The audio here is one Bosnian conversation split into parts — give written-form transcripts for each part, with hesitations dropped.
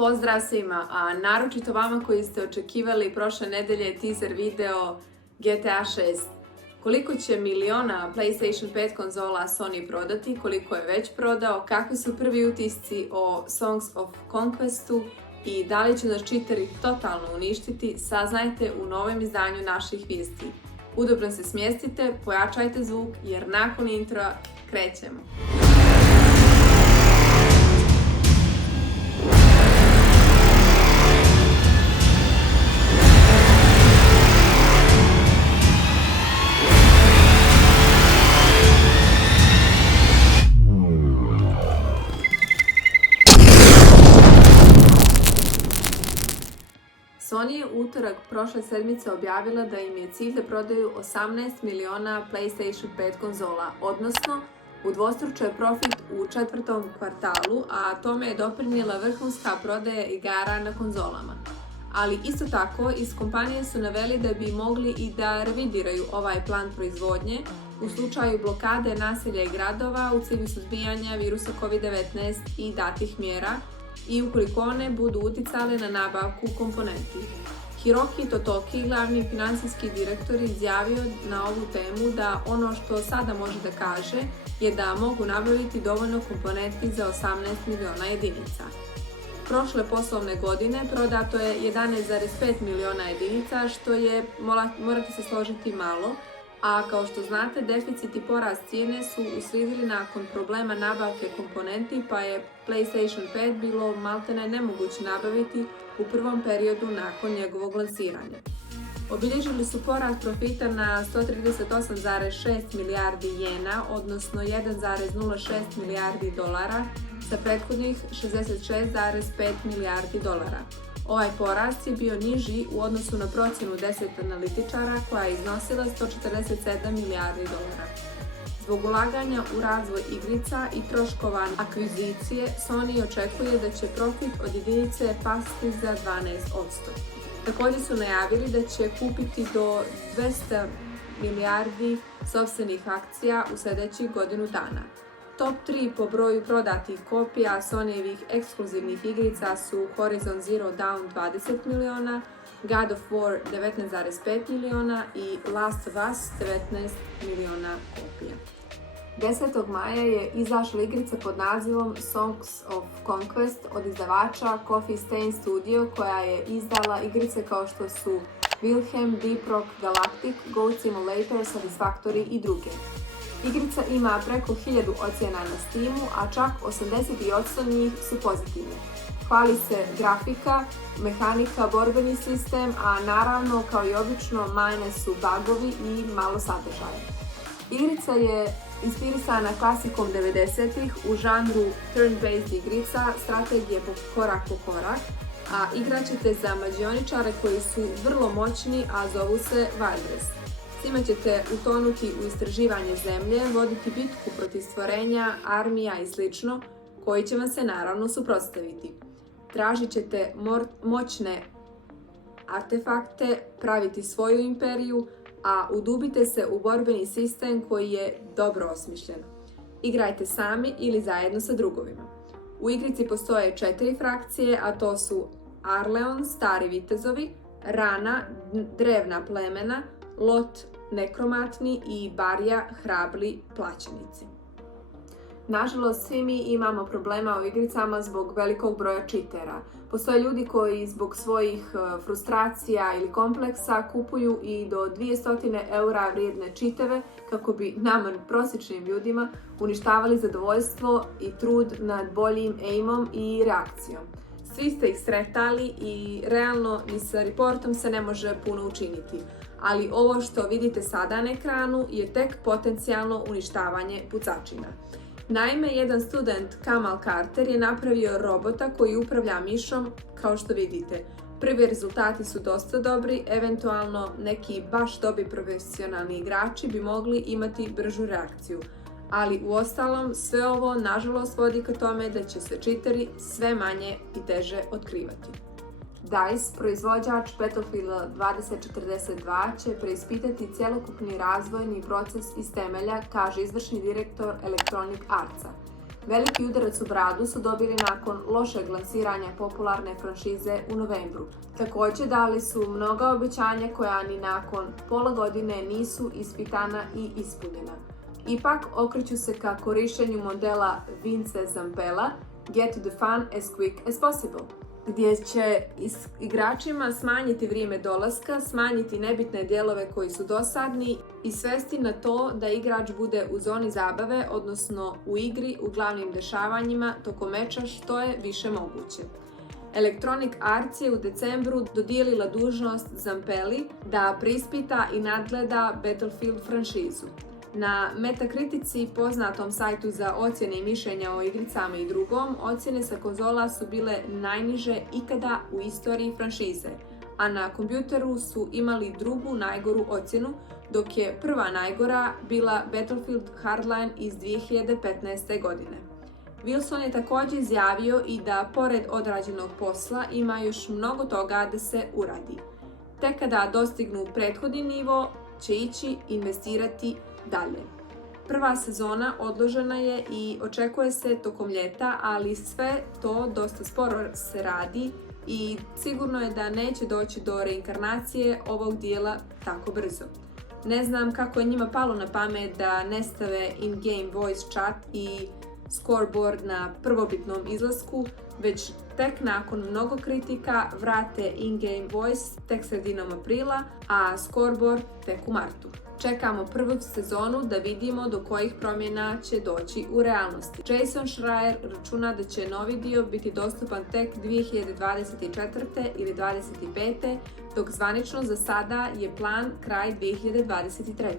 Pozdrav svima, a naročito vama koji ste očekivali prošle nedelje teaser video GTA 6. Koliko će miliona PlayStation 5 konzola Sony prodati, koliko je već prodao, kakvi su prvi utisci o Songs of Conquestu i da li će nas čiteri totalno uništiti, saznajte u novom izdanju naših vijesti. Udobno se smjestite, pojačajte zvuk jer nakon introa krećemo. Sony je utorak prošle sedmice objavila da im je cilj da prodaju 18 miliona PlayStation 5 konzola, odnosno udvostruče profit u četvrtom kvartalu, a tome je doprinijela vrhunska prodaja igara na konzolama. Ali isto tako, iz kompanije su naveli da bi mogli i da revidiraju ovaj plan proizvodnje u slučaju blokade naselja i gradova u cilju suzbijanja virusa COVID-19 i datih mjera, i ukoliko one budu uticale na nabavku komponenti. Hiroki Totoki, glavni finansijski direktor, izjavio na ovu temu da ono što sada može da kaže je da mogu nabaviti dovoljno komponenti za 18 miliona jedinica. Prošle poslovne godine prodato je 11,5 miliona jedinica, što je, morate se složiti, malo, a kao što znate, deficit i porast cijene su uslijedili nakon problema nabavke komponenti, pa je PlayStation 5 bilo maltene nemoguće nabaviti u prvom periodu nakon njegovog lansiranja. Obilježili su porast profita na 138,6 milijardi jena, odnosno 1,06 milijardi dolara, sa prethodnih 66,5 milijardi dolara. Ovaj porast je bio niži u odnosu na procjenu 10 analitičara koja je iznosila 147 milijardi dolara. Zbog ulaganja u razvoj igrica i troškova akvizicije, Sony očekuje da će profit od jedinice pasti za 12%. Također su najavili da će kupiti do 200 milijardi sopstvenih akcija u sljedećih godinu dana. Top 3 po broju prodatih kopija Sonyjevih ekskluzivnih igrica su Horizon Zero Dawn 20 miliona, God of War 19,5 miliona i Last of Us 19 miliona kopija. 10. maja je izašla igrica pod nazivom Songs of Conquest od izdavača Coffee Stain Studio, koja je izdala igrice kao što su Wilhelm, Deep Rock Galactic, Goat Simulator, Satisfactory i druge. Igrica ima preko 1000 ocjena na Steamu, a čak 80% njih su pozitivne. Hvali se grafika, mehanika, borbeni sistem, a naravno, kao i obično, manje su bugovi i malo sadržaja. Igrica je inspirisana klasikom 90-ih u žanru turn-based igrica, strategije korak po korak, a igraćete za mađioničare koji su vrlo moćni, a zovu se Wildress. S njima ćete utonuti u istraživanje zemlje, voditi bitku protiv stvorenja, armija i sl. Koji će vam se naravno suprotstaviti. Tražit ćete moćne artefakte, praviti svoju imperiju, a udubite se u borbeni sistem koji je dobro osmišljen. Igrajte sami ili zajedno sa drugovima. U igrici postoje 4 frakcije, a to su Arleon, stari vitezovi, Rana, drevna plemena, Lot, nekromatni i Barja, hrabri plaćenici. Nažalost, svi mi imamo problema u igricama zbog velikog broja čitera. Postoje ljudi koji zbog svojih frustracija ili kompleksa kupuju i do 200 eura vrijedne čiteve kako bi nama, prosječnim ljudima, uništavali zadovoljstvo i trud nad boljim aimom i reakcijom. Svi ste ih sretali i realno ni sa reportom se ne može puno učiniti. Ali ovo što vidite sada na ekranu je tek potencijalno uništavanje pucačina. Naime, jedan student, Kamal Carter, je napravio robota koji upravlja mišom, kao što vidite. Prvi rezultati su dosta dobri, eventualno neki baš dobri profesionalni igrači bi mogli imati bržu reakciju. Ali uostalom, sve ovo nažalost vodi ka tome da će se čiteri sve manje i teže otkrivati. DICE, proizvođač Battlefield 2042, će preispitati cjelokupni razvojni proces iz temelja, kaže izvršni direktor Electronic Artsa. Veliki udarac u bradu su dobili nakon lošeg lansiranja popularne franšize u novembru. Također dali su mnoga obećanja koja ni nakon pola godine nisu ispitana i ispunjena. Ipak okreću se ka korištenju modela Vince Zampella Get to the fun as quick as possible, gdje će igračima smanjiti vrijeme dolaska, smanjiti nebitne dijelove koji su dosadni i svesti na to da igrač bude u zoni zabave, odnosno u igri u glavnim dešavanjima tokom meča što je više moguće. Electronic Arts je u decembru dodijelila dužnost Zampelli da preispita i nadgleda Battlefield franšizu. Na Metacritici, poznatom sajtu za ocjene i mišljenja o igricama i drugom, ocjene sa konzola su bile najniže ikada u istoriji franšize, a na kompjuteru su imali drugu najgoru ocjenu, dok je prva najgora bila Battlefield Hardline iz 2015. godine. Wilson je također izjavio i da pored odrađenog posla ima još mnogo toga da se uradi. Tek kada dostignu prethodni nivo će ići investirati dalje. Prva sezona odložena je i očekuje se tokom ljeta, ali sve to dosta sporo se radi i sigurno je da neće doći do reinkarnacije ovog dijela tako brzo. Ne znam kako je njima palo na pamet da ne stave in-game voice chat i scoreboard na prvobitnom izlasku, već tek nakon mnogo kritika vrate in-game voice tek sredinom aprila, a scoreboard tek u martu. Čekamo prvu sezonu da vidimo do kojih promjena će doći u realnosti. Jason Schreier računa da će novi dio biti dostupan tek 2024. ili 2025. dok zvanično za sada je plan kraj 2023.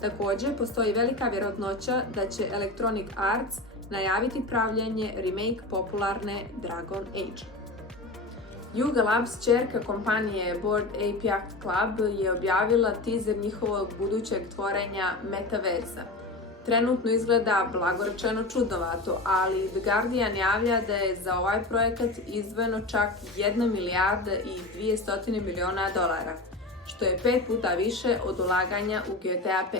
Također, postoji velika vjerojatnoća da će Electronic Arts najaviti pravljanje remake popularne Dragon Age. Yuga Labs, ćerka kompanije Bored Ape Yacht Club, je objavila teaser njihovog budućeg tvorenja Metaversa. Trenutno izgleda, blago rečeno, čudnovato, ali The Guardian javlja da je za ovaj projekat izdvojeno čak 1 milijarda i 200 miliona dolara, što je 5 puta više od ulaganja u GTA 5.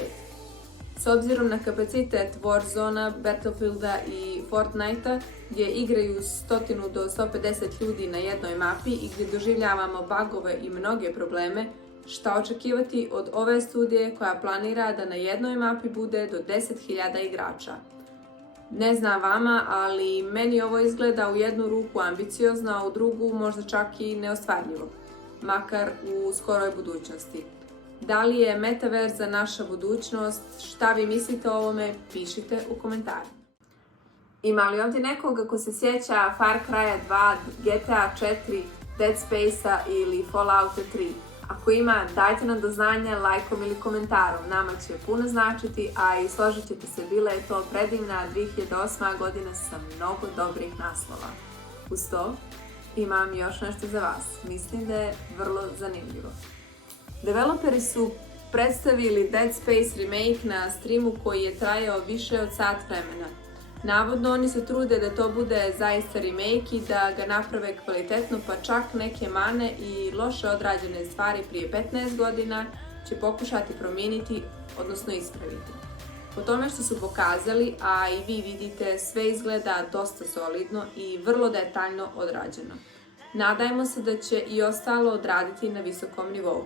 S obzirom na kapacitet Warzona, Battlefielda i Fortnite-a, gdje igraju 100 do 150 ljudi na jednoj mapi i gdje doživljavamo bugove i mnoge probleme, šta očekivati od ove studije koja planira da na jednoj mapi bude do 10.000 igrača. Ne znam vama, ali meni ovo izgleda u jednu ruku ambiciozno, a u drugu možda čak i neostvarljivo, makar u skoroj budućnosti. Da li je Metaverse naša budućnost? Šta vi mislite o ovome? Pišite u komentarima. Ima li ovdje nekoga ko se sjeća Far Cry'a 2, GTA 4, Dead Space'a ili Fallouta 3? Ako ima, dajte nam do znanja lajkom ili komentarom, nama će puno značiti, a i složit ćete se, bila je to predivna 2008. godina sa mnogo dobrih naslova. Uz to, imam još nešto za vas, mislim da je vrlo zanimljivo. Developeri su predstavili Dead Space remake na streamu koji je trajao više od sat vremena. Navodno oni se trude da to bude zaista remake i da ga naprave kvalitetno, pa čak neke mane i loše odrađene stvari prije 15 godina će pokušati promijeniti, odnosno ispraviti. Po tome što su pokazali, a i vi vidite, sve izgleda dosta solidno i vrlo detaljno odrađeno. Nadajmo se da će i ostalo odraditi na visokom nivou.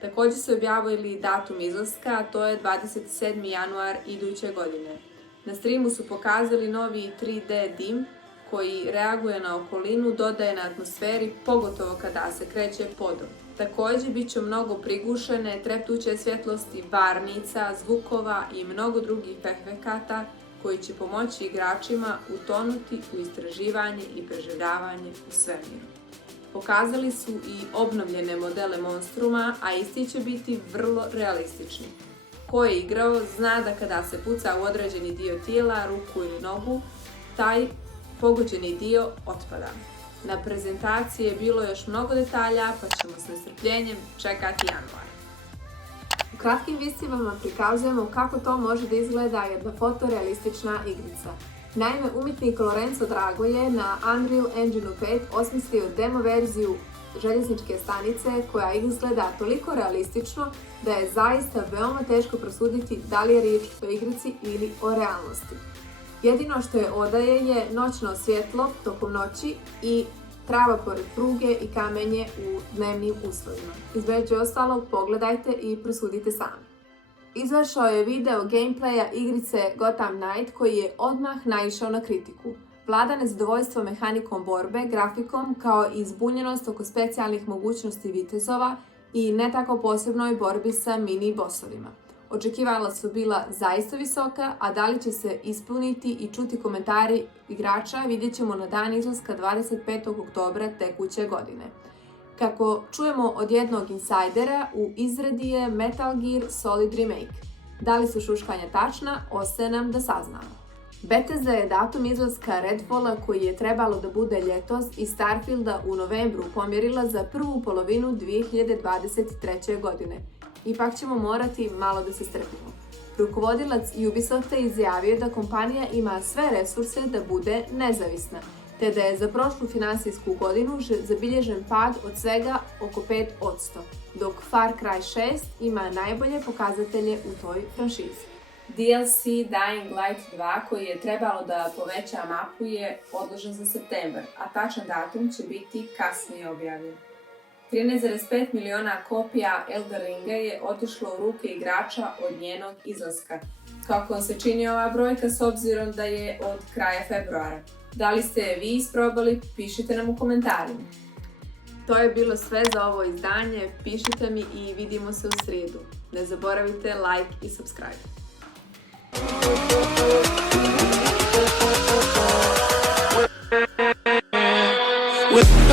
Također su objavili datum izlaska, a to je 27. januar iduće godine. Na streamu su pokazali novi 3D dim koji reaguje na okolinu, dodaje na atmosferi, pogotovo kada se kreće podom. Također bit će mnogo prigušene, treptuće svjetlosti, varnica, zvukova i mnogo drugih efekata koji će pomoći igračima utonuti u istraživanje i preživljavanje u svemiru. Pokazali su i obnovljene modele monstruma, a isti će biti vrlo realistični. Ko je igrao zna da kada se puca u određeni dio tijela, ruku ili nogu, taj pogođeni dio otpada. Na prezentaciji je bilo još mnogo detalja, pa ćemo s nestrpljenjem čekati januar. U kratkim vistivama prikazujemo kako to može da izgleda jedna fotorealistična igrica. Naime, umjetnik Lorenzo Drago je na Unreal Engine 5 osmislio demo verziju željezničke stanice koja izgleda toliko realistično da je zaista veoma teško prosuditi da li je riječ o igrici ili o realnosti. Jedino što je odaje je noćno svjetlo tokom noći i trava pored pruge i kamenje u dnevnim uslovima. Između ostalog pogledajte i prosudite sami. Izašao je video gameplaya igrice Gotham Knight koji je odmah naišao na kritiku. Vlada nezadovoljstvo mehanikom borbe, grafikom kao i zbunjenost oko specijalnih mogućnosti vitezova i ne tako posebnoj borbi sa mini bossovima. Očekivala su bila zaista visoka, a da li će se ispuniti i čuti komentari igrača vidjet ćemo na dan izlaska 25. oktobra tekuće godine. Kako čujemo od jednog insajdera, u izradi je Metal Gear Solid Remake. Da li su šuškanja tačna, ostaje nam da saznamo. Bethesda je datum izlaska Redfalla koji je trebalo da bude ljetos i Starfielda u novembru pomjerila za prvu polovinu 2023. godine. Ipak ćemo morati malo da se strpimo. Rukovodilac Ubisofta izjavio da kompanija ima sve resurse da bude nezavisna, te da je za prošlu finansijsku godinu zabilježen pad od svega oko 5%, dok Far Cry 6 ima najbolje pokazatelje u toj franšizi. DLC Dying Light 2 koji je trebalo da poveća mapu je odložen za septembar, a tačan datum će biti kasnije objavljen. 13,5 miliona kopija Elden Ringa je otišlo u ruke igrača od njenog izlaska. Kako vam se čini ova brojka s obzirom da je od kraja februara? Da li ste je vi isprobali? Pišite nam u komentarima. To je bilo sve za ovo izdanje, pišite mi i vidimo se u srijedu. Ne zaboravite like i subscribe. With